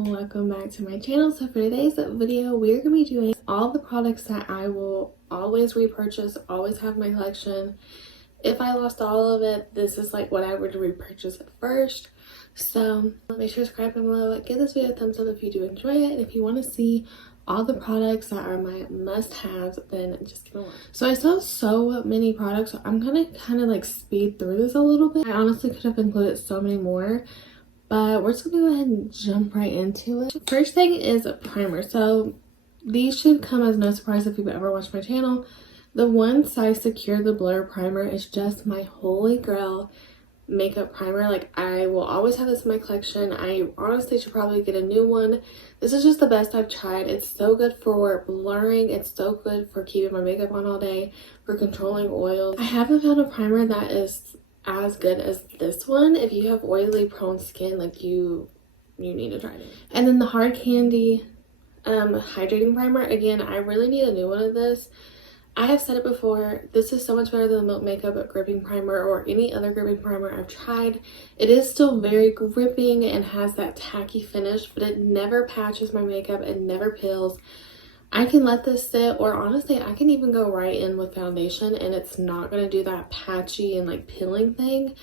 welcome back to my channel. So for today's video, we're going to be doing all the products that I will always repurchase, always have in my collection. If I lost all of it, this is like what I would repurchase at first. So make sure to subscribe and below. Give this video a thumbs up if you do enjoy it. And if you want to see all the products that are my must-haves, then just give it a watch. So I still have so many products, so I'm gonna kind of like speed through this a little bit. I honestly could have included so many more, but we're just gonna go ahead and jump right into it. First thing is a primer. So these should come as no surprise if you've ever watched my channel. The One Size Secure the Blur primer is just my holy grail makeup primer. Like, I will always have this in my collection. I honestly should probably get a new one. This is just the best I've tried. It's so good for blurring. It's so good for keeping my makeup on all day, for controlling oils. I haven't found a primer that is as good as this one. If you have oily prone skin, like you need to try it. And then the Hard Candy hydrating primer. Again, I really need a new one of this. I have said it before, this is so much better than the Milk Makeup gripping primer or any other gripping primer I've tried. It is still very gripping and has that tacky finish, but it never patches my makeup. It never peels. I can let this sit, or honestly, I can even go right in with foundation and it's not going to do that patchy and like peeling thing.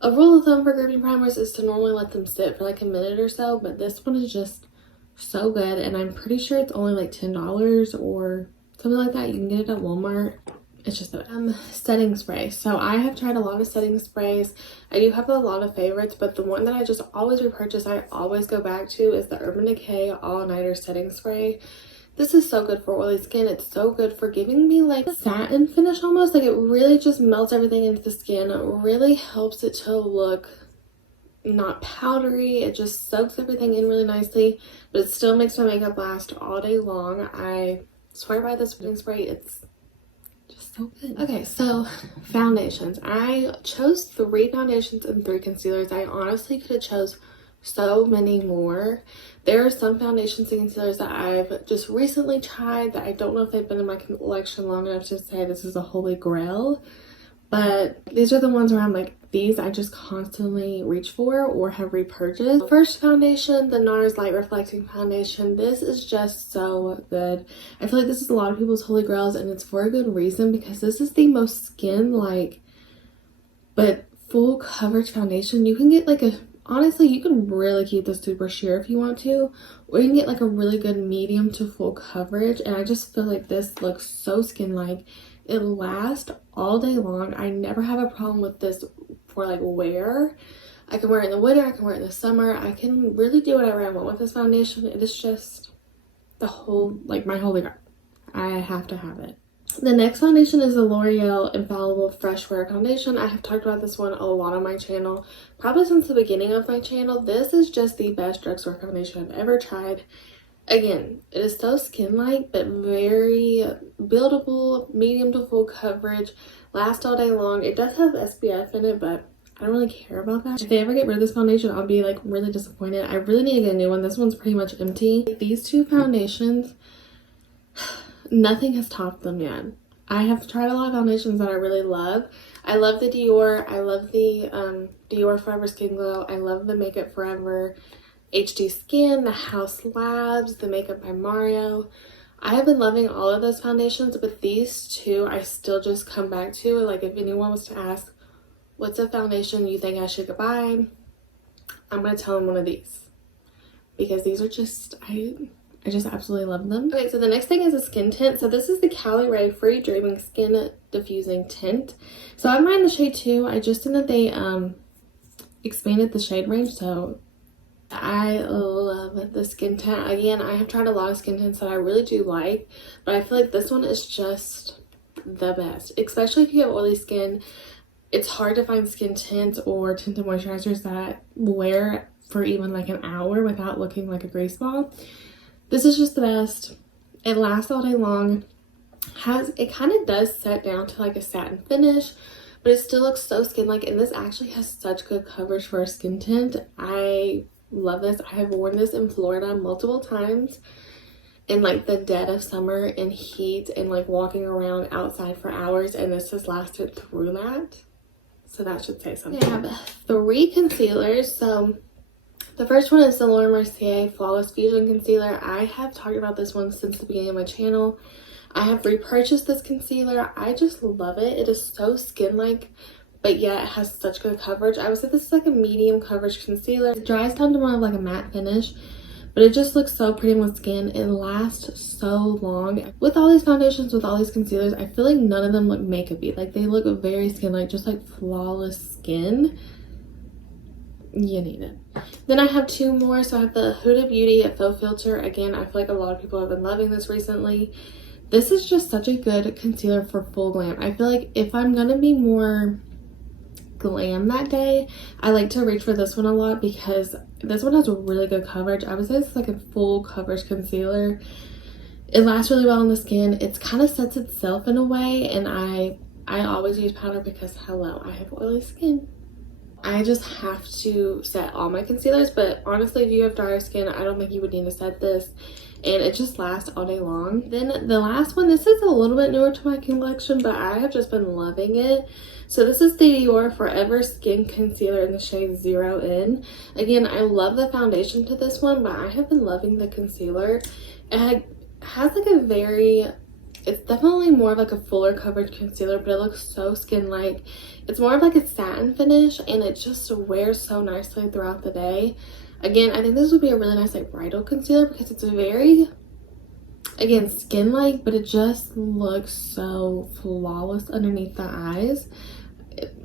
A rule of thumb for gripping primers is to normally let them sit for like a minute or so, but this one is just so good, and I'm pretty sure it's only like $10 or something like that. You can get it at Walmart. It's just a setting spray. So I have tried a lot of setting sprays. I do have a lot of favorites, but the one that I just always repurchase, I always go back to, is the Urban Decay All Nighter Setting Spray. This is so good for oily skin. It's so good for giving me like a satin finish almost. Like, it really just melts everything into the skin. It really helps it to look not powdery. It just soaks everything in really nicely, but it still makes my makeup last all day long. I swear by this setting spray. It's just so good. Okay, so foundations. I chose 3 foundations and 3 concealers. I honestly could have chose so many more. There are some foundations and concealers that I've just recently tried that I don't know if they've been in my collection long enough to say this is a holy grail, but these are the ones where I'm like, these I just constantly reach for or have repurchased. First foundation, the Nars Light Reflecting Foundation. This is just so good. I feel like this is a lot of people's holy grails, and it's for a good reason, because this is the most skin-like but full coverage foundation. You can get like a, honestly, you can really keep this super sheer if you want to, or you can get like a really good medium to full coverage, and I just feel like this looks so skin-like. It lasts all day long. I never have a problem with this for like wear. I can wear it in the winter, I can wear it in the summer. I can really do whatever I want with this foundation. It is just the whole, like, my holy grail. I have to have it. The next foundation is the L'Oreal Infallible Fresh Wear Foundation. I have talked about this one a lot on my channel, probably since the beginning of my channel. This is just the best drugstore foundation I've ever tried. Again, it is so skin-like, but very buildable, medium to full coverage, lasts all day long. It does have SPF in it, but I don't really care about that. If they ever get rid of this foundation, I'll be like really disappointed. I really need to get a new one. This one's pretty much empty. These 2 foundations, nothing has topped them yet. I have tried a lot of foundations that I really love. I love the Dior. I love the Dior Forever Skin Glow. I love the Makeup Forever HD Skin, the House Labs, the Makeup by Mario. I have been loving all of those foundations, but these 2 I still just come back to. Like, if anyone was to ask, what's a foundation you think I should buy, I'm going to tell them one of these, because these are just, I just absolutely love them. Okay, so the next thing is a skin tint. So this is the Caliray Free Dreaming Skin Diffusing Tint. So I have mine in the shade 2. I just think that they expanded the shade range, so I love the skin tint. Again, I have tried a lot of skin tints that I really do like, but I feel like this one is just the best, especially if you have oily skin. It's hard to find skin tints or tinted moisturizers that wear for even like an hour without looking like a grease ball. This is just the best. It lasts all day long. It kind of does set down to like a satin finish, but it still looks so skin-like, and this actually has such good coverage for a skin tint. I love this. I have worn this in Florida multiple times in like the dead of summer in heat and like walking around outside for hours, and this has lasted through that, so that should say something. I have 3 concealers. So The first one is the Mercier Flawless Fusion Concealer. I have talked about this one since the beginning of my channel. I have repurchased this concealer. I just love it. It is so skin-like, but yet it has such good coverage. I would say this is like a medium coverage concealer. It dries down to more of like a matte finish, but it just looks so pretty on the skin. It lasts so long. With all these foundations, with all these concealers, I feel like none of them look makeup-y. Like, they look very skin-like, just like flawless skin. You need it. Then I have two more. So I have the Huda Beauty Faux Filter. Again, I feel like a lot of people have been loving this recently. This is just such a good concealer for full glam. I feel like if I'm gonna be more glam that day, I like to reach for this one a lot because this one has really good coverage. I would say it's like a full coverage concealer. It lasts really well on the skin. It kind of sets itself in a way, and I always use powder because hello, I have oily skin. I just have to set all my concealers, but honestly, if you have drier skin, I don't think you would need to set this, and it just lasts all day long. Then the last one, this is a little bit newer to my collection, but I have just been loving it. So this is the Dior Forever Skin Concealer in the shade 0 In. Again, I love the foundation to this one, but I have been loving the concealer. It has like a very, it's definitely more of like a fuller coverage concealer, but it looks so skin-like. It's more of like a satin finish, and it just wears so nicely throughout the day. Again, I think this would be a really nice like bridal concealer because it's a very, again, skin-like, but it just looks so flawless underneath the eyes.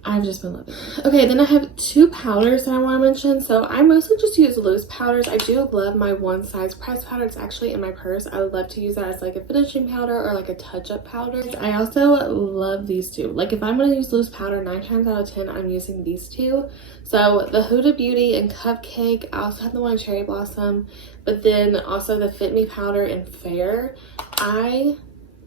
I've just been loving it. Okay, then I have two powders that I want to mention. So I mostly just use loose powders. I do love my one size pressed powder. It's actually in my purse. I would love to use that as like a finishing powder or like a touch-up powder. I also love these two. Like, if I'm going to use loose powder, 9 times out of 10 I'm using these two. So the Huda Beauty and Cupcake. I also have the one in Cherry Blossom, but then also the Fit Me powder in Fair. I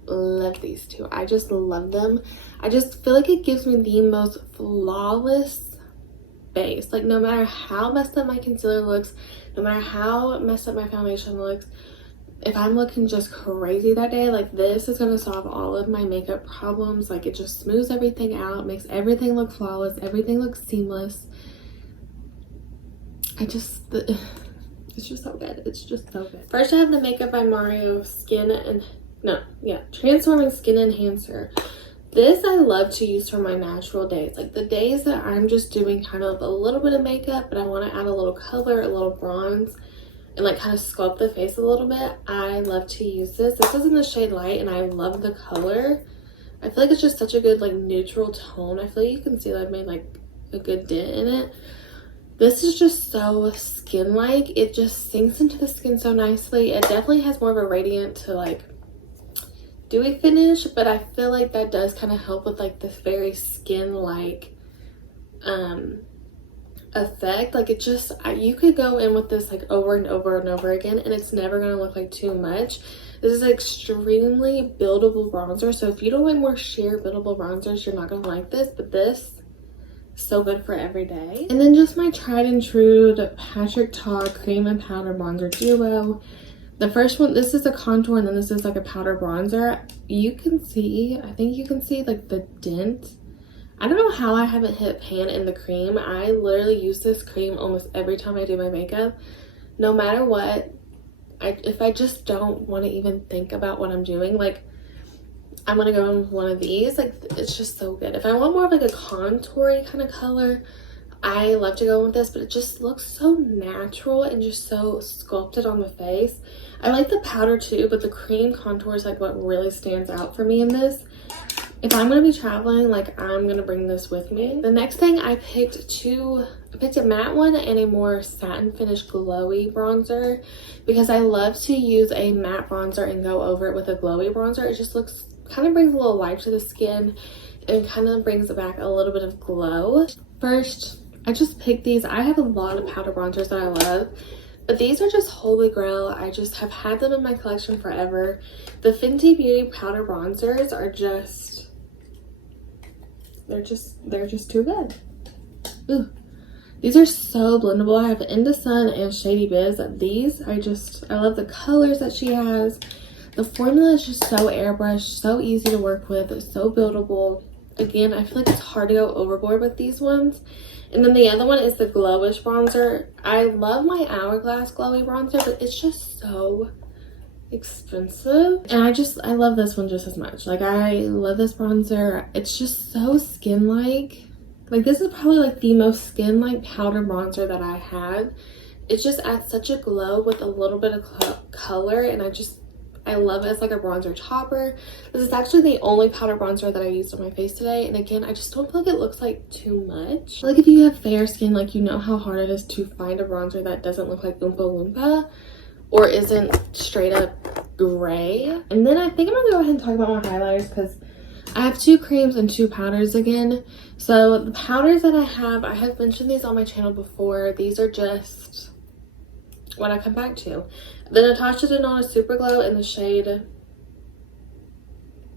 love these two. I just love them. I just feel like it gives me the most flawless base. Like, no matter how messed up my concealer looks, no matter how messed up my foundation looks, if I'm looking just crazy that day, like, this is going to solve all of my makeup problems. Like, it just smooths everything out, makes everything look flawless, everything looks seamless. it's just so good. It's just so good. First, I have the Makeup by Mario Transforming Skin Enhancer. This I love to use for my natural days. Like, the days that I'm just doing kind of a little bit of makeup, but I want to add a little color, a little bronze, and like kind of sculpt the face a little bit, I love to use this. This is in the shade Light, and I love the color. I feel like it's just such a good like neutral tone. I feel like you can see that I've made like a good dent in it. This is just so skin-like. It just sinks into the skin so nicely. It definitely has more of a radiant to like dewy finish, but I feel like that does kind of help with like this very skin-like effect. Like, it just, you could go in with this like over and over and over again, and it's never gonna look like too much. This is an extremely buildable bronzer, so if you don't like more sheer buildable bronzers, you're not gonna like this, but this is so good for every day. And then just my tried and true Patrick Ta Cream and Powder Bronzer Duo. The first one, this is a contour, and then this is like a powder bronzer. You can see, I think you can see like the dent. I don't know how I haven't hit pan in the cream. I literally use this cream almost every time I do my makeup. No matter what, if I just don't want to even think about what I'm doing, like, I'm gonna go in with one of these. Like, it's just so good. If I want more of like a contoury kind of color, I love to go with this, but it just looks so natural and just so sculpted on the face. I like the powder too, but the cream contour is like what really stands out for me in this. If I'm going to be traveling, like, I'm going to bring this with me. The next thing I picked a matte one and a more satin finish glowy bronzer, because I love to use a matte bronzer and go over it with a glowy bronzer. It just looks, kind of brings a little life to the skin and kind of brings it back a little bit of glow. First, I just picked these. I have a lot of powder bronzers that I love, but these are just holy grail. I just have had them in my collection forever. The Fenty Beauty powder bronzers are just, they're just too good. Ooh. These are so blendable. I have Into Sun and Shady Biz. These are just, I love the colors that she has. The formula is just so airbrushed, so easy to work with, so buildable. Again, I feel like it's hard to go overboard with these ones. And then the other one is the Glowish bronzer. I love my Hourglass glowy bronzer, but it's just so expensive. And I love this one just as much. Like, I love this bronzer. It's just so skin-like. Like, this is probably like the most skin-like powder bronzer that I have. It just adds such a glow with a little bit of color, and I love it as like a bronzer topper. This is actually the only powder bronzer that I used on my face today, and again, I just don't feel like it looks like too much. Like, if you have fair skin, like, you know how hard it is to find a bronzer that doesn't look like Oompa Loompa or isn't straight up gray. And then I think I'm gonna go ahead and talk about my highlighters, because I have 2 creams and 2 powders again. So the powders that I have mentioned these on my channel before. These are just what I come back to. The Natasha Denona Super Glow in the shade,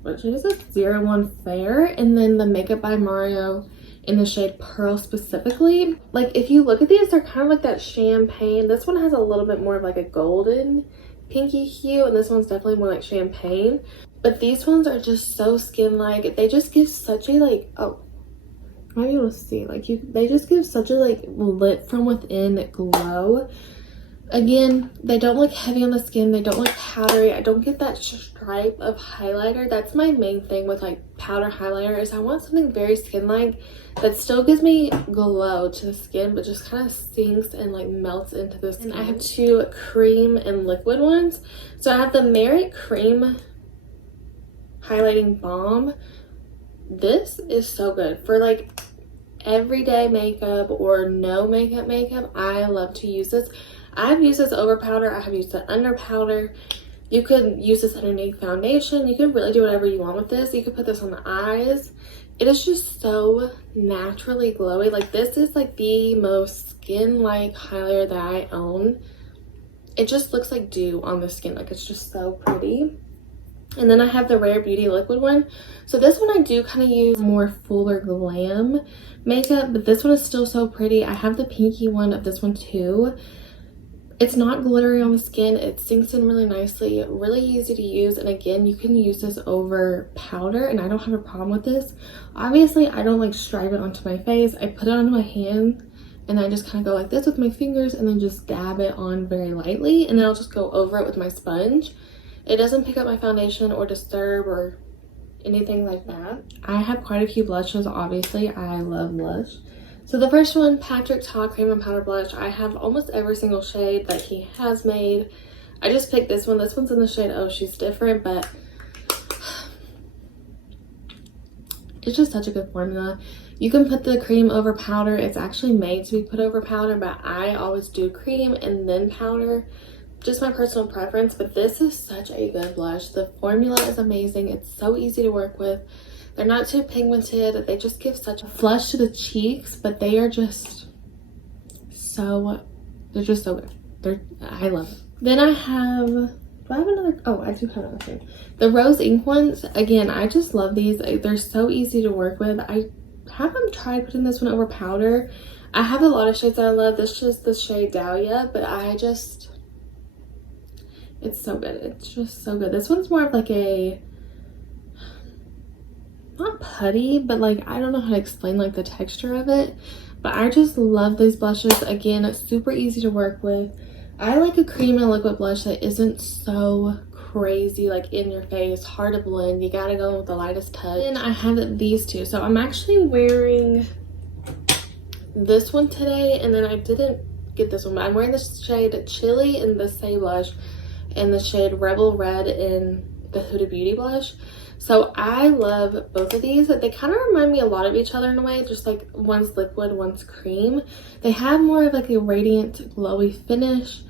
what shade is it? 01 Fair. And then the Makeup by Mario in the shade Pearl specifically. Like, if you look at these, they're kind of like that champagne. This one has a little bit more of like a golden pinky hue, and this one's definitely more like champagne. But these ones are just so skin-like. They just give such a like, oh, I might be able to see, like, they just give such a like lit from within glow. Again, they don't look heavy on the skin. They don't look powdery. I don't get that stripe of highlighter. That's my main thing with like powder highlighter, is I want something very skin-like that still gives me glow to the skin, but just kind of sinks and like melts into the skin. And I have 2 cream and liquid ones. So I have the Merit Cream Highlighting Balm. This is so good for like everyday makeup or no makeup. I love to use this. I've used this over powder. I have used it under powder. You could use this underneath foundation. You can really do whatever you want with this. You could put this on the eyes. It is just so naturally glowy. Like, this is like the most skin-like highlighter that I own. It just looks like dew on the skin. Like, it's just so pretty. And then I have the Rare Beauty liquid one. So this one I do kind of use more fuller glam makeup, but this one is still so pretty. I have the pinky one of this one too. It's not glittery on the skin. It sinks in really nicely, really easy to use. And again, you can use this over powder, and I don't have a problem with this. Obviously, I don't like stripe it onto my face. I put it on my hand, and I just kind of go like this with my fingers, and then just dab it on very lightly, and then I'll just go over it with my sponge. It doesn't pick up my foundation or disturb or anything like that. I have quite a few blushes, obviously. I love blush. So the first one, Patrick Ta Cream and Powder Blush. I have almost every single shade that he has made. I just picked this one. This one's in the shade Oh She's Different, but it's just such a good formula. You can put the cream over powder. It's actually made to be put over powder, but I always do cream and then powder. Just my personal preference, but this is such a good blush. The formula is amazing. It's so easy to work with. They're not too pigmented. They just give such a flush to the cheeks, but they are just so, they're just so good. I love it. Then I have, do I have another? Oh, I do have another thing. The Rose Ink ones. Again, I just love these. They're so easy to work with. I haven't tried putting this one over powder. I have a lot of shades that I love. This is the shade Dahlia, but it's so good. It's just so good. This one's more of like a, not putty, but like, I don't know how to explain like the texture of it, but I just love these blushes. Again, it's super easy to work with. I like a cream and a liquid blush that isn't so crazy like in your face, hard to blend. You gotta go with the lightest touch. And I have these two. So I'm actually wearing this one today, and then I didn't get this one, but I'm wearing the shade Chili in the Say blush and the shade Rebel Red in the Huda Beauty blush. So I love both of these. They kind of remind me a lot of each other in a way, just like one's liquid, one's cream. They have more of like a radiant, glowy finish,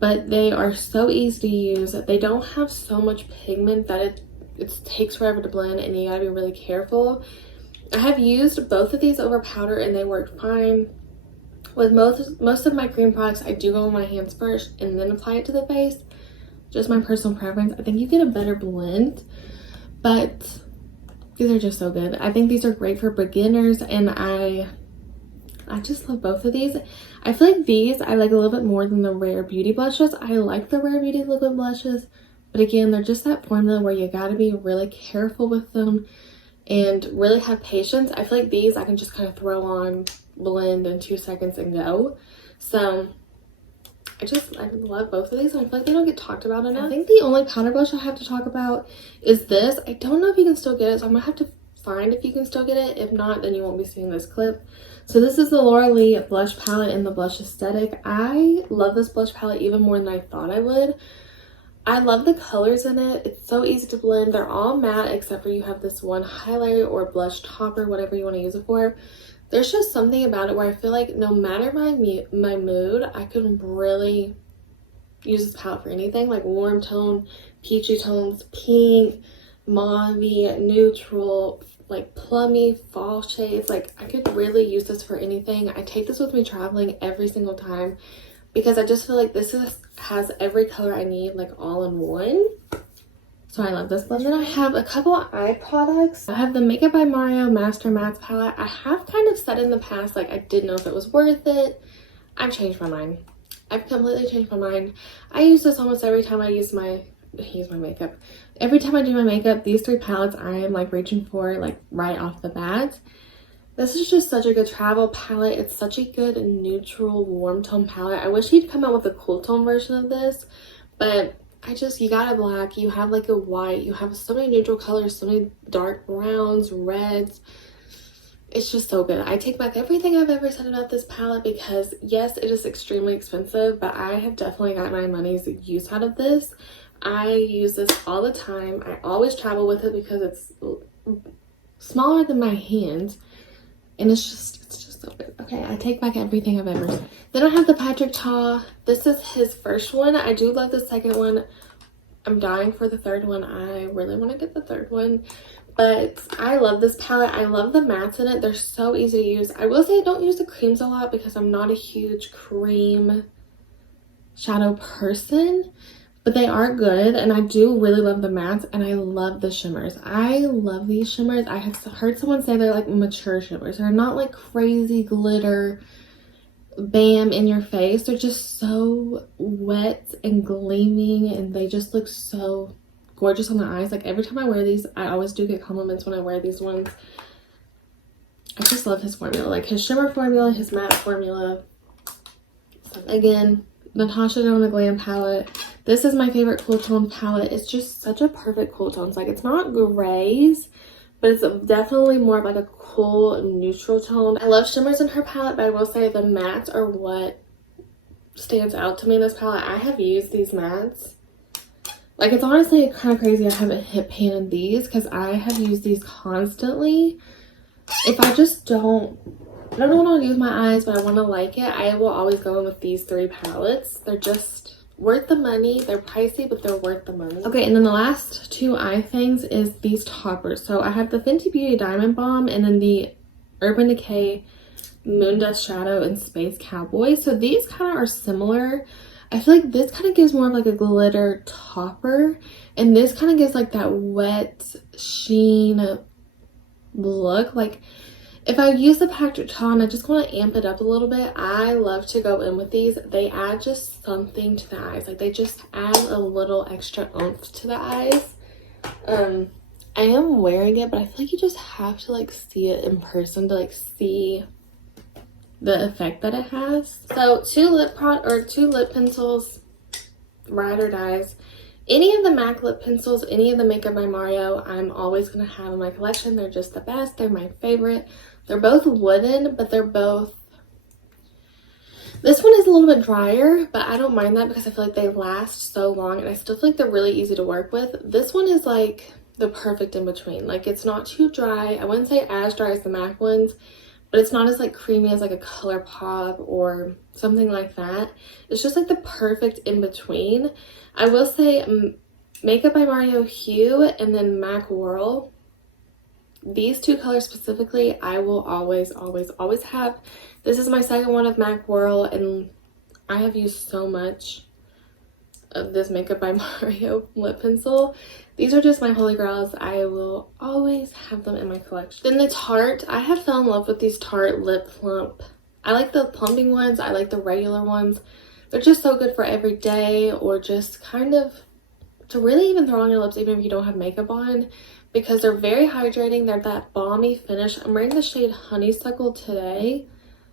but they are so easy to use. They don't have so much pigment that it takes forever to blend, and you gotta be really careful. I have used both of these over powder, and they work fine. With most of my cream products, I do go on my hands first and then apply it to the face. Just my personal preference. I think you get a better blend. But these are just so good. I think these are great for beginners, and I just love both of these. I feel like these I like a little bit more than the Rare Beauty blushes. I like the Rare Beauty liquid blushes, but again, they're just that formula where you gotta be really careful with them and really have patience. I feel like these I can just kind of throw on blend in 2 seconds and go. So I love both of these, and I feel like they don't get talked about enough. I think the only powder blush I have to talk about is this. I don't know if you can still get it, so I'm gonna have to find if you can still get it. If not, then you won't be seeing this clip. So this is the Laura Lee blush palette in the blush aesthetic. I love this blush palette even more than I thought I would. I love the colors in it. It's so easy to blend. They're all matte except for you have this one highlighter or blush topper, whatever you want to use it for. There's just something about it where I feel like no matter my mood, I could really use this palette for anything, like warm tone, peachy tones, pink, mauve, neutral, like plummy, fall shades. Like I could really use this for anything. I take this with me traveling every single time because I just feel like this has every color I need, like all in one. So I love this blush. And then I have a couple of eye products. I have the Makeup by Mario Master Mattes palette. I have kind of said in the past, like I didn't know if it was worth it. I've changed my mind. I've completely changed my mind. I use this almost every time I use my makeup. Every time I do my makeup, these 3 palettes I am like reaching for like right off the bat. This is just such a good travel palette. It's such a good neutral warm tone palette. I wish he'd come out with a cool tone version of this, but you got a black, you have like a white, you have so many neutral colors, so many dark browns, reds. It's just so good. I take back everything I've ever said about this palette because yes, it is extremely expensive, but I have definitely got my money's use out of this. I use this all the time. I always travel with it because it's smaller than my hand, and it's just so good. Okay, I take back everything I've ever said. Then I have the Patrick Ta. This is his first one. I do love the second one. I'm dying for the third one. I really want to get the third one, but I love this palette. I love the mattes in it. They're so easy to use. I will say I don't use the creams a lot because I'm not a huge cream shadow person, but they are good, and I do really love the mattes, and I love the shimmers. I love these shimmers. I have heard someone say they're like mature shimmers. They're not like crazy glitter bam in your face. They're just so wet and gleaming, and they just look so gorgeous on the eyes. Like every time I wear these, I always do get compliments when I wear these ones. I just love his formula, like his shimmer formula, his matte formula. So again, Natasha Denona Glam palette. This is my favorite cool tone palette. It's just such a perfect cool tone. It's like, it's not grays, but it's definitely more of like a cool neutral tone. I love shimmers in her palette, but I will say the mattes are what stands out to me in this palette. I have used these mattes. Like, it's honestly kind of crazy I haven't hit pan in these because I have used these constantly. If I just don't want to use my eyes, but I want to like it, I will always go in with these 3 palettes. They're just worth the money. They're pricey, but they're worth the money. Okay, and then the last 2 eye things is these toppers. So I have the Fenty Beauty Diamond Balm and then the Urban Decay Moon Dust Shadow and Space Cowboy. So these kind of are similar. I feel like this kind of gives more of like a glitter topper, and this kind of gives like that wet sheen look. Like if I use the Patrick Ta and I just want to amp it up a little bit, I love to go in with these. They add just something to the eyes. Like they just add a little extra oomph to the eyes. I am wearing it, but I feel like you just have to like see it in person to like see the effect that it has. So 2 lip pencils, ride or dies. Any of the MAC lip pencils, any of the Makeup by Mario, I'm always going to have in my collection. They're just the best. They're my favorite. They're both wooden, but they're both... This one is a little bit drier, but I don't mind that because I feel like they last so long, and I still feel like they're really easy to work with. This one is like the perfect in between. Like, it's not too dry. I wouldn't say as dry as the MAC ones, but it's not as like creamy as like a ColourPop or something like that. It's just like the perfect in between. I will say Makeup by Mario Hue and then MAC Whirl. These 2 colors specifically, I will always have. This is my second one of MAC Whirl, and I have used so much of this Makeup by Mario lip pencil. These are just my holy grails. I will always have them in my collection. Then the Tarte. I have fell in love with these Tarte lip plump. I like the plumping ones. I like the regular ones. They're just so good for every day, or just kind of to really even throw on your lips even if you don't have makeup on, because they're very hydrating. They're that balmy finish. I'm wearing the shade Honeysuckle today.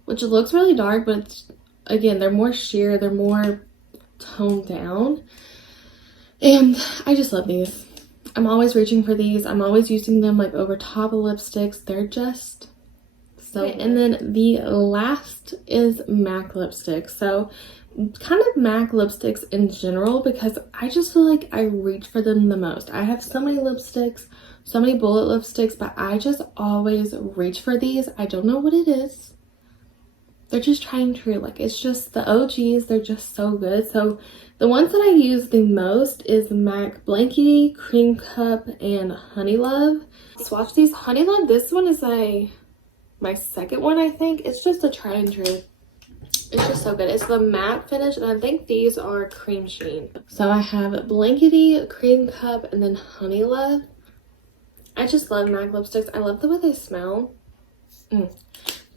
which looks really dark, but it's, again, they're more sheer, they're more toned down. And I just love these. I'm always reaching for these. I'm always using them like over top of lipsticks. They're just so good. And then the last is MAC lipsticks. So kind of MAC lipsticks in general, because I just feel like I reach for them the most. I have so many lipsticks, so many bullet lipsticks, but I just always reach for these. I don't know what it is. They're just trying true. Like, it's just the OGs. They're just so good. So the ones that I use the most is MAC Blankety, Cream Cup, and Honey Love. Swatch these. Honey Love, this one is my second one, I think. It's just a try and true. It's just so good. It's the matte finish, and I think these are cream sheen. So I have Blankety, Cream Cup, and then Honey Love. I just love MAC lipsticks. I love the way they smell.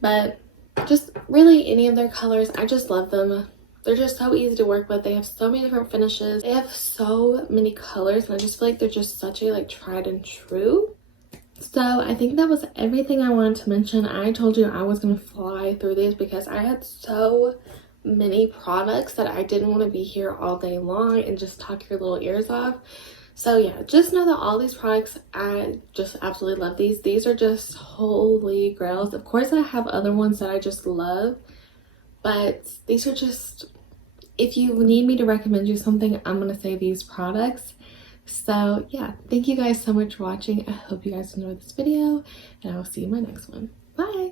But just really any of their colors, I just love them. They're just so easy to work with. They have so many different finishes. They have so many colors, and I just feel like they're just such a like tried and true. So I think that was everything I wanted to mention. I told you I was going to fly through these because I had so many products that I didn't want to be here all day long and just talk your little ears off. So yeah, just know that all these products, I just absolutely love these. These are just holy grails. Of course, I have other ones that I just love, but these are just, if you need me to recommend you something, I'm going to say these products. So yeah, thank you guys so much for watching. I hope you guys enjoyed this video, and I will see you in my next one. Bye!